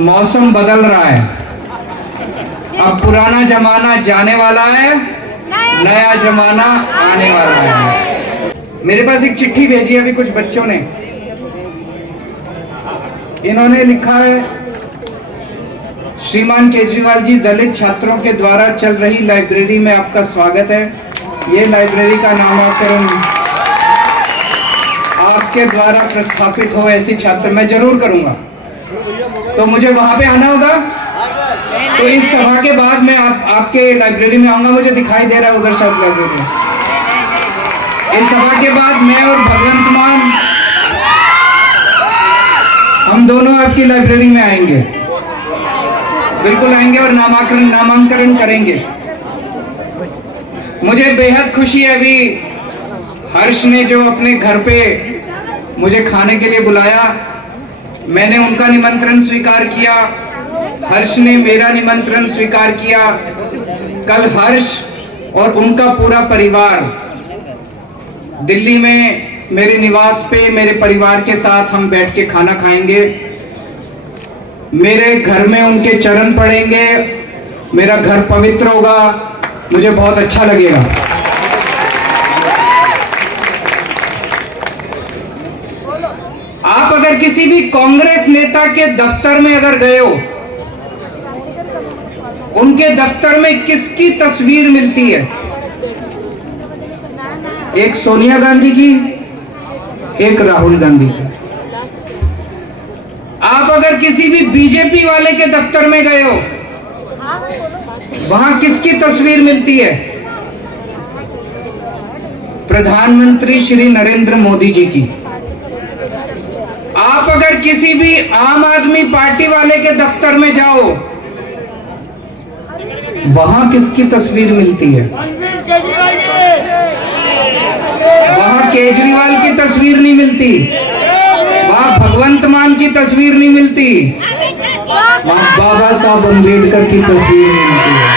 मौसम बदल रहा है। अब पुराना जमाना जाने वाला है, नया जमाना आने वाला है। मेरे पास एक चिट्ठी भेजी है अभी कुछ बच्चों ने। इन्होंने लिखा है, श्रीमान केजरीवाल जी, दलित छात्रों के द्वारा चल रही लाइब्रेरी में आपका स्वागत है। ये लाइब्रेरी का नामकरण आपके द्वारा प्रस्थापित हो, ऐसी छात्र मैं जरूर करूंगा। तो मुझे वहां पे आना होगा। तो इस सभा के बाद मैं आपके लाइब्रेरी में आऊंगा। मुझे दिखाई दे रहा है उधर सब लाइब्रेरी। इस सभा के बाद मैं और भगवंत मान हम दोनों आपकी लाइब्रेरी में आएंगे, बिल्कुल आएंगे और नामांकन करेंगे। मुझे बेहद खुशी है। अभी हर्ष ने जो अपने घर पे मुझे खाने के लिए बुलाया, मैंने उनका निमंत्रण स्वीकार किया, हर्ष ने मेरा निमंत्रण स्वीकार किया। कल हर्ष और उनका पूरा परिवार दिल्ली में मेरे निवास पे मेरे परिवार के साथ हम बैठ के खाना खाएंगे। मेरे घर में उनके चरण पड़ेंगे, मेरा घर पवित्र होगा, मुझे बहुत अच्छा लगेगा। आप अगर किसी भी कांग्रेस नेता के दफ्तर में अगर गए हो, उनके दफ्तर में किसकी तस्वीर मिलती है? एक सोनिया गांधी की, एक राहुल गांधी की। आप अगर किसी भी बीजेपी वाले के दफ्तर में गए हो, वहां किसकी तस्वीर मिलती है? प्रधानमंत्री श्री नरेंद्र मोदी जी की। आप अगर किसी भी आम आदमी पार्टी वाले के दफ्तर में जाओ, वहां किसकी तस्वीर मिलती है? वहां केजरीवाल की तस्वीर नहीं मिलती, वहां भगवंत मान की तस्वीर नहीं मिलती, वहां बाबा साहब अम्बेडकर की तस्वीर मिलती है।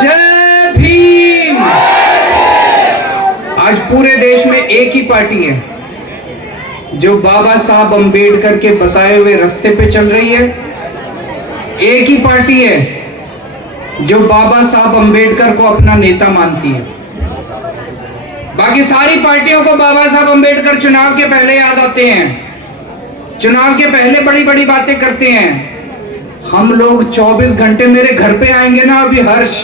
जय भीम। आज पूरे देश में एक ही पार्टी है जो बाबा साहब अम्बेडकर के बताए हुए रास्ते पे चल रही है। एक ही पार्टी है जो बाबा साहब अम्बेडकर को अपना नेता मानती है। बाकी सारी पार्टियों को बाबा साहब अम्बेडकर चुनाव के पहले याद आते हैं, चुनाव के पहले बड़ी बड़ी बातें करते हैं। हम लोग 24 घंटे मेरे घर पे आएंगे ना अभी हर्ष,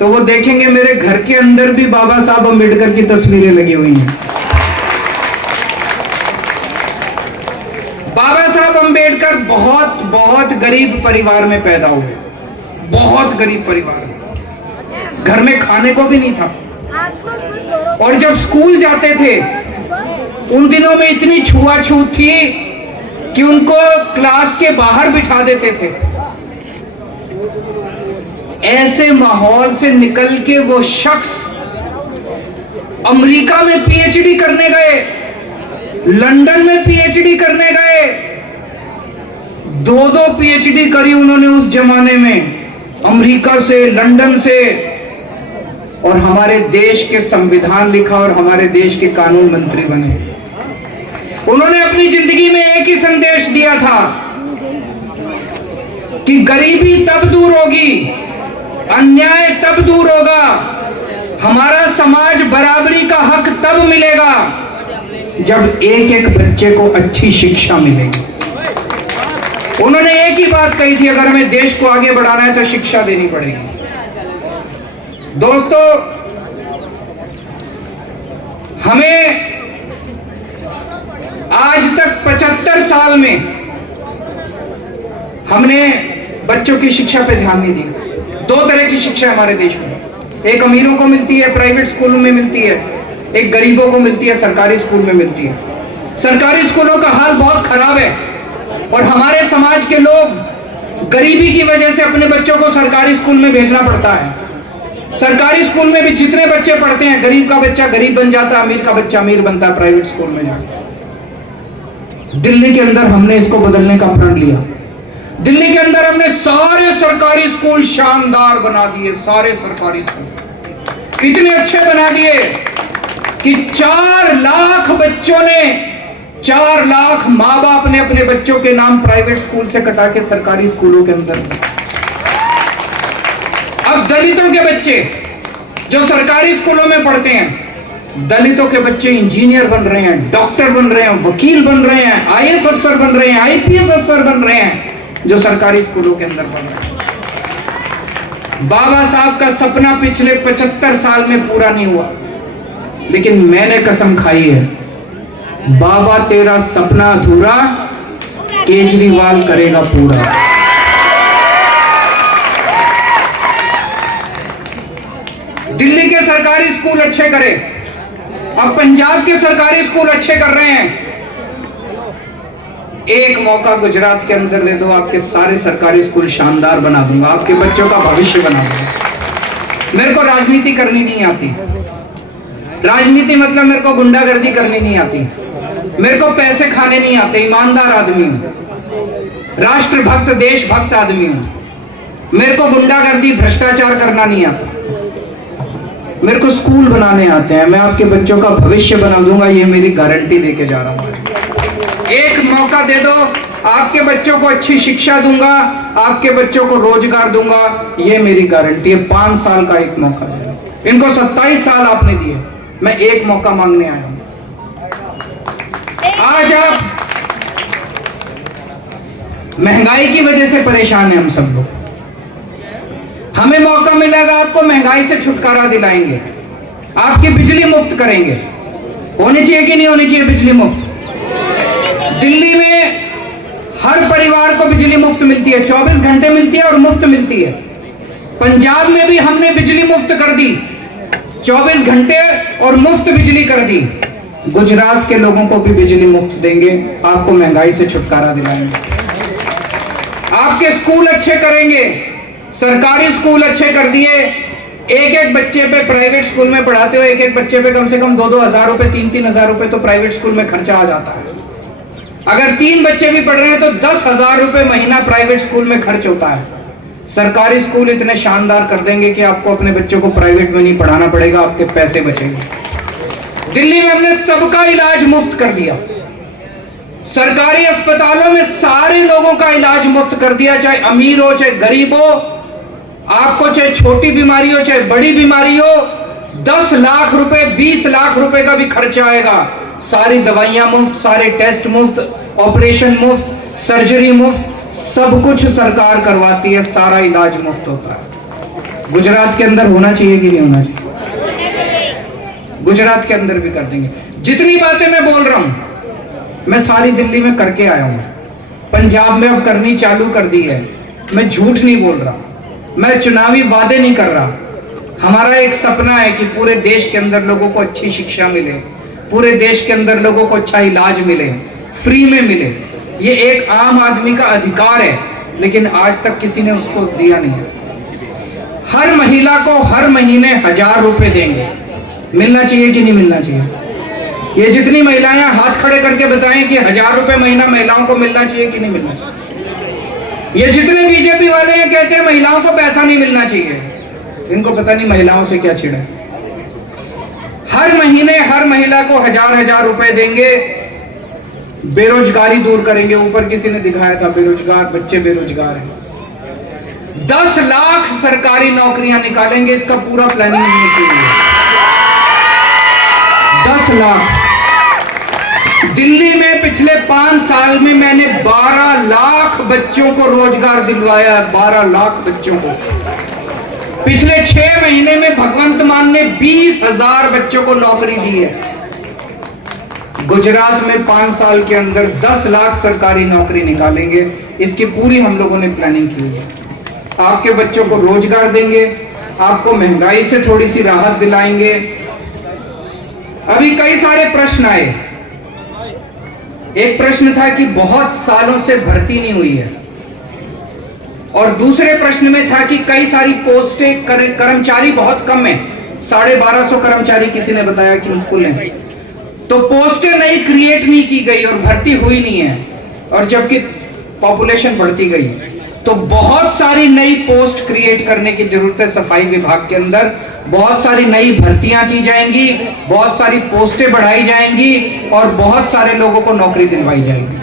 तो वो देखेंगे मेरे घर के अंदर भी बाबा साहब अम्बेडकर की तस्वीरें लगी हुई हैं। बाबा साहब अम्बेडकर बहुत बहुत गरीब परिवार में पैदा हुए, बहुत गरीब परिवार में, घर में खाने को भी नहीं था। और जब स्कूल जाते थे उन दिनों में इतनी छुआछूत थी कि उनको क्लास के बाहर बिठा देते थे। ऐसे माहौल से निकल के वो शख्स अमेरिका में पीएचडी करने गए, लंदन में पीएचडी करने गए, 2-2 पीएचडी करी उन्होंने उस जमाने में, अमेरिका से, लंदन से, और हमारे देश के संविधान लिखा और हमारे देश के कानून मंत्री बने। उन्होंने अपनी जिंदगी में एक ही संदेश दिया था कि गरीबी तब दूर होगी, अन्याय तब दूर होगा, हमारा समाज बराबरी का हक तब मिलेगा जब एक एक बच्चे को अच्छी शिक्षा मिलेगी। उन्होंने एक ही बात कही थी, अगर हमें देश को आगे बढ़ाना है तो शिक्षा देनी पड़ेगी। दोस्तों, हमें आज तक 75 साल में हमने बच्चों की शिक्षा पे ध्यान नहीं दिया। 2 तरह की शिक्षा हमारे देश में, एक अमीरों को मिलती है, प्राइवेट स्कूलों में मिलती है, एक गरीबों को मिलती है, सरकारी स्कूल में मिलती है। सरकारी स्कूलों का हाल बहुत खराब है और हमारे समाज के लोग गरीबी की वजह से अपने बच्चों को सरकारी स्कूल में भेजना पड़ता है। सरकारी स्कूल में भी जितने बच्चे पढ़ते हैं, गरीब का बच्चा गरीब बन जाता है, अमीर का बच्चा अमीर बनता है प्राइवेट स्कूल में जाकर। दिल्ली के अंदर हमने इसको बदलने का प्रण लिया। दिल्ली के अंदर हमने सारे सरकारी स्कूल शानदार बना दिए, सारे सरकारी स्कूल इतने अच्छे बना दिए कि 4 लाख बच्चों ने 4 लाख माँ बाप ने अपने बच्चों के नाम प्राइवेट स्कूल से कटा के सरकारी स्कूलों के अंदर। अब दलितों के बच्चे जो सरकारी स्कूलों में पढ़ते हैं, दलितों के बच्चे इंजीनियर बन रहे हैं, डॉक्टर बन रहे हैं, वकील बन रहे हैं, आईएएस अफसर बन रहे हैं, आईपीएस अफसर बन रहे हैं, जो सरकारी स्कूलों के अंदर पढ़ रहे हैं। बाबा साहब का सपना पिछले 75 साल में पूरा नहीं हुआ, लेकिन मैंने कसम खाई है, बाबा तेरा सपना अधूरा केजरीवाल करेगा पूरा। दिल्ली के सरकारी स्कूल अच्छे करे, अब पंजाब के सरकारी स्कूल अच्छे कर रहे हैं। एक मौका गुजरात के अंदर दे दो, आपके सारे सरकारी स्कूल शानदार बना दूंगा, आपके बच्चों का भविष्य बना दूंगा। मेरे को राजनीति करनी नहीं आती, राजनीति मतलब मेरे को गुंडागर्दी करनी नहीं आती, मेरे को पैसे खाने नहीं आते, ईमानदार आदमी हूं, राष्ट्रभक्त देशभक्त आदमी हूं। मेरे को गुंडागर्दी भ्रष्टाचार करना नहीं आता, मेरे को स्कूल बनाने आते हैं। मैं आपके बच्चों का भविष्य बना दूंगा, ये मेरी गारंटी देके जा रहा हूं। एक मौका दे दो, आपके बच्चों को अच्छी शिक्षा दूंगा, आपके बच्चों को रोजगार दूंगा, ये मेरी गारंटी है। 5 साल का एक मौका दे दो। इनको 27 साल आपने दिए, मैं एक मौका मांगने आया हूं। आज आप महंगाई की वजह से परेशान हैं हम सब लोग, हमें मौका मिलेगा, आपको महंगाई से छुटकारा दिलाएंगे, आपकी बिजली मुफ्त करेंगे। होनी चाहिए कि नहीं होनी चाहिए बिजली मुफ्त? दिल्ली में हर परिवार को बिजली मुफ्त मिलती है, 24 घंटे मिलती है और मुफ्त मिलती है। पंजाब में भी हमने बिजली मुफ्त कर दी, 24 घंटे और मुफ्त बिजली कर दी। गुजरात के लोगों को भी बिजली मुफ्त देंगे, आपको महंगाई से छुटकारा दिलाएंगे, आपके स्कूल अच्छे करेंगे। सरकारी स्कूल अच्छे कर दिए, एक एक बच्चे पे प्राइवेट स्कूल में पढ़ाते हो, एक एक बच्चे पे कम से कम 2-2 हजार रुपए, 3-3 हजार रुपए तो प्राइवेट स्कूल में खर्चा आ जाता है। अगर 3 बच्चे भी पढ़ रहे हैं तो 10,000 रुपए महीना प्राइवेट स्कूल में खर्च होता है। सरकारी स्कूल इतने शानदार कर देंगे कि आपको अपने बच्चों को प्राइवेट में नहीं पढ़ाना पड़ेगा, आपके पैसे बचेंगे। दिल्ली में हमने सबका इलाज मुफ्त कर दिया, सरकारी अस्पतालों में सारे लोगों का इलाज मुफ्त कर दिया, चाहे अमीर हो चाहे गरीब हो, आपको चाहे छोटी बीमारी हो चाहे बड़ी बीमारी हो, 10 लाख रुपए 20 लाख रुपए का भी खर्चा आएगा, सारी दवाइयां मुफ्त, सारे टेस्ट मुफ्त, ऑपरेशन मुफ्त, सर्जरी मुफ्त, सब कुछ सरकार करवाती है, सारा इलाज मुफ्त होता है। गुजरात के अंदर होना चाहिए कि नहीं होना चाहिए? गुजरात के अंदर भी कर देंगे। जितनी बातें मैं बोल रहा हूं मैं सारी दिल्ली में करके आया हूं, पंजाब में अब करनी चालू कर दी है। मैं झूठ नहीं बोल रहा, मैं चुनावी वादे नहीं कर रहा। हमारा एक सपना है कि पूरे देश के अंदर लोगों को अच्छी शिक्षा मिले, पूरे देश के अंदर लोगों को अच्छा इलाज मिले, फ्री में मिले। ये एक आम आदमी का अधिकार है, लेकिन आज तक किसी ने उसको दिया नहीं। हर महिला को हर महीने 1000 रुपए देंगे, मिलना चाहिए कि नहीं मिलना चाहिए? ये जितनी महिलाएं हाथ खड़े करके बताएं कि 1000 रुपए महीना महिलाओं को मिलना चाहिए कि नहीं मिलना चाहिए। ये जितने बीजेपी वाले हैं कहते हैं महिलाओं को पैसा नहीं मिलना चाहिए, इनको पता नहीं महिलाओं से क्या छिड़ा। हर महीने हर महिला को 1000 रुपए देंगे, बेरोजगारी दूर करेंगे। ऊपर किसी ने दिखाया था बेरोजगार बच्चे बेरोजगार हैं, 10 लाख सरकारी नौकरियां निकालेंगे, इसका पूरा प्लानिंग नहीं किया। 10 लाख। दिल्ली में पिछले 5 साल में मैंने 12 लाख बच्चों को रोजगार दिलवाया है, 12 लाख बच्चों को। पिछले 6 महीने में भगवंत मान ने 20,000 बच्चों को नौकरी दी है। गुजरात में 5 साल के अंदर 10 लाख सरकारी नौकरी निकालेंगे, इसकी पूरी हम लोगों ने प्लानिंग की है। आपके बच्चों को रोजगार देंगे, आपको महंगाई से थोड़ी सी राहत दिलाएंगे। अभी कई सारे प्रश्न आए। एक प्रश्न था कि बहुत सालों से भर्ती नहीं हुई है, और दूसरे प्रश्न में था कि कई सारी पोस्टें कर्मचारी बहुत कम है, 1250 कर्मचारी किसी ने बताया कि कुल है, तो पोस्टें नहीं क्रिएट नहीं की गई और भर्ती हुई नहीं है, और जबकि पॉपुलेशन बढ़ती गई। तो बहुत सारी नई पोस्ट क्रिएट करने की जरूरत है सफाई विभाग के अंदर। बहुत सारी नई भर्तियां की जाएंगी, बहुत सारी पोस्टें बढ़ाई जाएंगी और बहुत सारे लोगों को नौकरी दिलवाई जाएगी।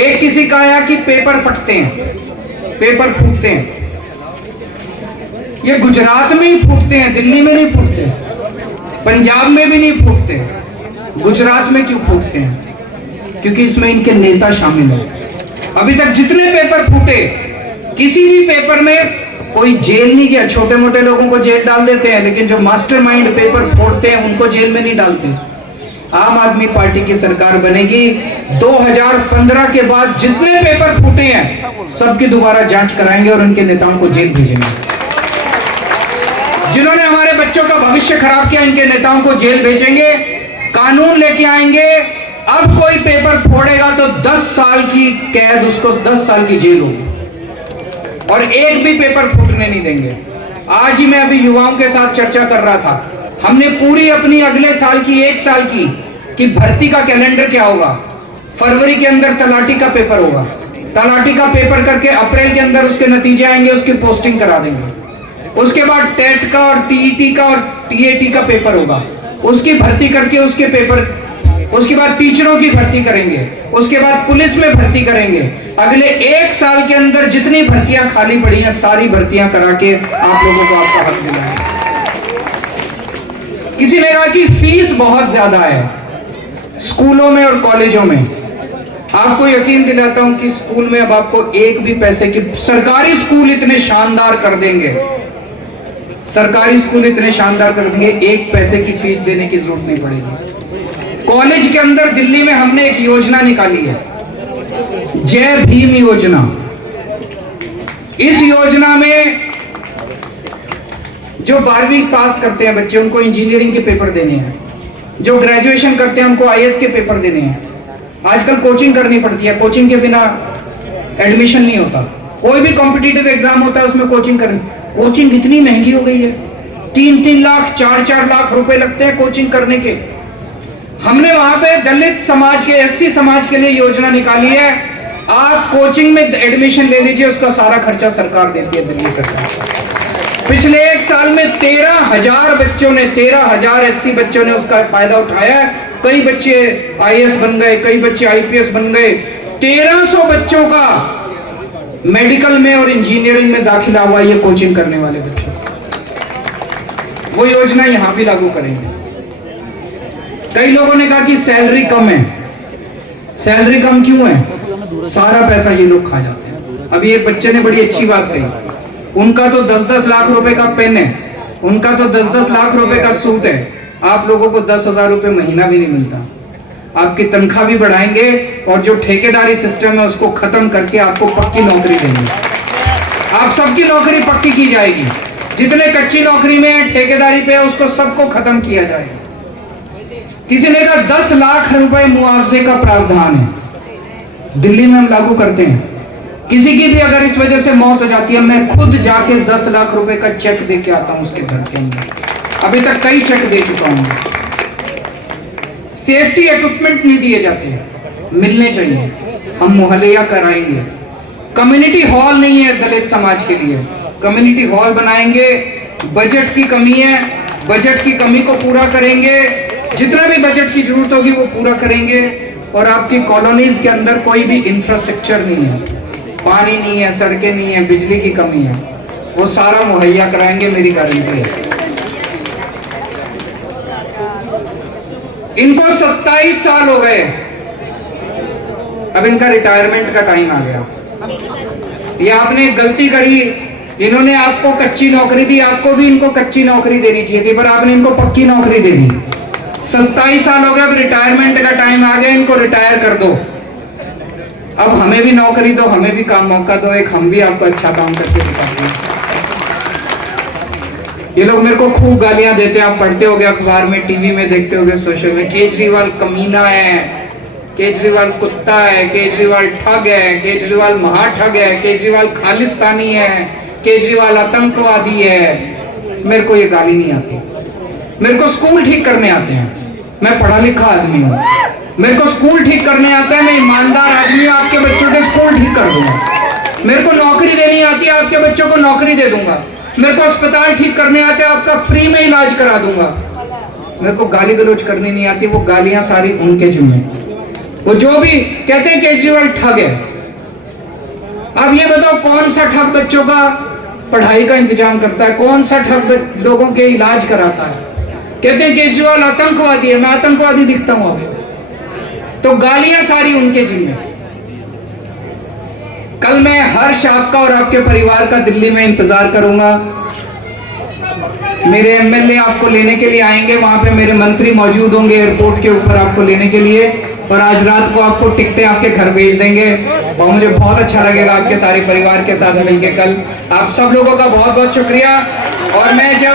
एक किसी का आया कि पेपर फटते हैं, पेपर फूटते हैं। ये गुजरात में ही फूटते हैं, दिल्ली में नहीं फूटते, पंजाब में भी नहीं फूटते। गुजरात में क्यों फूटते हैं? क्योंकि इसमें इनके नेता शामिल हैं। अभी तक जितने पेपर फूटे, किसी भी पेपर में कोई जेल नहीं गया। छोटे मोटे लोगों को जेल डाल देते हैं, लेकिन जो मास्टरमाइंड पेपर फोड़ते हैं उनको जेल में नहीं डालते। आम आदमी पार्टी की सरकार बनेगी। 2015 के बाद जितने पेपर फूटे हैं सबकी दोबारा जांच कराएंगे और उनके नेताओं को जेल भेजेंगे। जिन्होंने हमारे बच्चों का भविष्य खराब किया, इनके नेताओं को जेल भेजेंगे, कानून लेके आएंगे। अब कोई पेपर फोड़ेगा तो 10 साल की कैद, उसको 10 साल की जेल होगी और एक भी पेपर फूटने नहीं देंगे। आज ही मैं अभी युवाओं के साथ चर्चा कर रहा था। हमने पूरी अपनी अगले साल की 1 साल की कि भर्ती का कैलेंडर क्या होगा। फरवरी के अंदर तलाटी का पेपर होगा, तलाटी का पेपर करके अप्रैल के अंदर उसके नतीजे आएंगे, उसकी पोस्टिंग करा देंगे। उसके बाद टेट का और टीईटी का और टीएटी का पेपर होगा, उसकी भर्ती करके उसके पेपर, उसके बाद टीचरों की भर्ती करेंगे, उसके बाद पुलिस में भर्ती करेंगे। अगले 1 साल के अंदर जितनी भर्तियां खाली पड़ी हैं सारी भर्तियां करा के आप लोगों को आपका हक दिलाएंगे। किसी ने कहा कि फीस बहुत ज्यादा है स्कूलों में और कॉलेजों में। आपको यकीन दिलाता हूं कि स्कूल में अब आपको एक भी पैसे की, सरकारी स्कूल इतने शानदार कर देंगे, सरकारी स्कूल इतने शानदार कर देंगे, 1 पैसे की फीस देने की जरूरत नहीं पड़ेगी। कॉलेज के अंदर दिल्ली में हमने एक योजना निकाली है, जय भीम योजना। इस योजना में जो 12वीं पास करते हैं बच्चे, उनको इंजीनियरिंग के पेपर देने हैं। जो ग्रेजुएशन करते हैं उनको आईएएस के पेपर देने हैं। आजकल कोचिंग करनी पड़ती है, कोचिंग के बिना एडमिशन नहीं होता। कोई भी कॉम्पिटिटिव एग्जाम होता है उसमें कोचिंग करनी। कोचिंग इतनी महंगी हो गई है, 3-3 लाख 4-4 लाख रुपए लगते हैं कोचिंग करने के। हमने वहां पे दलित समाज के, एससी समाज के लिए योजना निकाली है। आप कोचिंग में एडमिशन ले लीजिए, उसका सारा खर्चा सरकार देती है, दिल्ली सरकार। पिछले 1 साल में 13,000 बच्चों ने, 13,000 एससी बच्चों ने उसका फायदा उठाया। कई बच्चे आईएएस बन गए, कई बच्चे आईपीएस बन गए। 1300 बच्चों का मेडिकल में और इंजीनियरिंग में दाखिला हुआ ये कोचिंग करने वाले बच्चों। वो योजना यहां भी लागू करेंगे। कई लोगों ने कहा कि सैलरी कम है। सैलरी कम क्यों है? सारा पैसा ये लोग खा जाते हैं। अभी एक बच्चे ने बड़ी अच्छी बात कही, उनका तो 10-10 लाख रुपए का पेन है, उनका तो 10-10 लाख रुपए का सूट है। आप लोगों को 10,000 रुपए महीना भी नहीं मिलता। आपकी तनख्वाह भी बढ़ाएंगे और जो ठेकेदारी सिस्टम है उसको खत्म करके आपको पक्की नौकरी देंगे। आप सबकी नौकरी पक्की की जाएगी। जितने कच्ची नौकरी में ठेकेदारी पे है उसको सबको खत्म किया जाएगा। किसी ने कहा 10 लाख रुपए मुआवजे का प्रावधान है, दिल्ली में हम लागू करते हैं। किसी की भी अगर इस वजह से मौत हो जाती है, मैं खुद जाके 10 लाख रुपए का चेक दे के आता हूं उसके घर के अंदर। अभी तक कई चेक दे चुका हूं। सेफ्टी इक्विपमेंट नहीं दिए जाते हैं, मिलने चाहिए, हम मुहैया कराएंगे। कम्युनिटी हॉल नहीं है दलित समाज के लिए, कम्युनिटी हॉल बनाएंगे। बजट की कमी है, बजट की कमी को पूरा करेंगे। जितना भी बजट की जरूरत होगी वो पूरा करेंगे। और आपकी कॉलोनीज के अंदर कोई भी इंफ्रास्ट्रक्चर नहीं है, पानी नहीं है, सड़कें नहीं है, बिजली की कमी है, वो सारा मुहैया कराएंगे, मेरी गारंटी है। इनको 27 साल हो गए, अब इनका रिटायरमेंट का टाइम आ गया। ये आपने गलती करी, इन्होंने आपको कच्ची नौकरी दी, आपको भी इनको कच्ची नौकरी देनी चाहिए थी, पर आपने इनको पक्की नौकरी दे दी। 27 साल हो गए, अब रिटायरमेंट का टाइम आ गया, इनको रिटायर कर दो। अब हमें भी नौकरी दो, हमें भी काम मौका दो, एक हम भी आपको अच्छा काम करके दिखाते हैं। ये लोग मेरे को खूब गालियां देते हैं, आप पढ़ते होगे अखबार में, टीवी में देखते होगे, सोशल में, केजरीवाल कमीना है, केजरीवाल कुत्ता है, केजरीवाल ठग है, केजरीवाल महाठग है, केजरीवाल खालिस्तानी है, केजरीवाल आतंकवादी है। मेरे को ये गाली नहीं आती। मेरे को स्कूल ठीक करने आते हैं, मैं पढ़ा लिखा आदमी हूँ, मेरे को स्कूल ठीक करने आता है, मैं ईमानदार आदमी हूँ, आपके बच्चों के स्कूल ठीक कर दूंगा। मेरे को नौकरी देनी आती है, आपके बच्चों को नौकरी दे दूंगा। मेरे को अस्पताल ठीक करने आते हैं, आपका फ्री में इलाज करा दूंगा। मेरे को गाली गलौज करनी नहीं आती, वो गालियां सारी उनके जिम्मे। वो जो भी कहते हैं केजरीवाल ठग है। अब ये बताओ कौन सा ठग बच्चों का पढ़ाई का इंतजाम करता है, कौन सा ठग लोगों के इलाज कराता है। कहते हैं केजरीवाल आतंकवादी है, मैं आतंकवादी दिखता हूं अभी? तो गालियां सारी उनके जिम्मे। कल मैं हर्ष आपका और आपके परिवार का दिल्ली में इंतजार करूंगा। मेरे एमएलए आपको लेने के लिए आएंगे, वहां पे मेरे मंत्री मौजूद होंगे एयरपोर्ट के ऊपर आपको लेने के लिए, और आज रात को आपको टिकटें आपके घर भेज देंगे। और मुझे बहुत अच्छा लगेगा आपके सारे परिवार के साथ मिलकर कल। आप सब लोगों का बहुत बहुत शुक्रिया। और मैं जब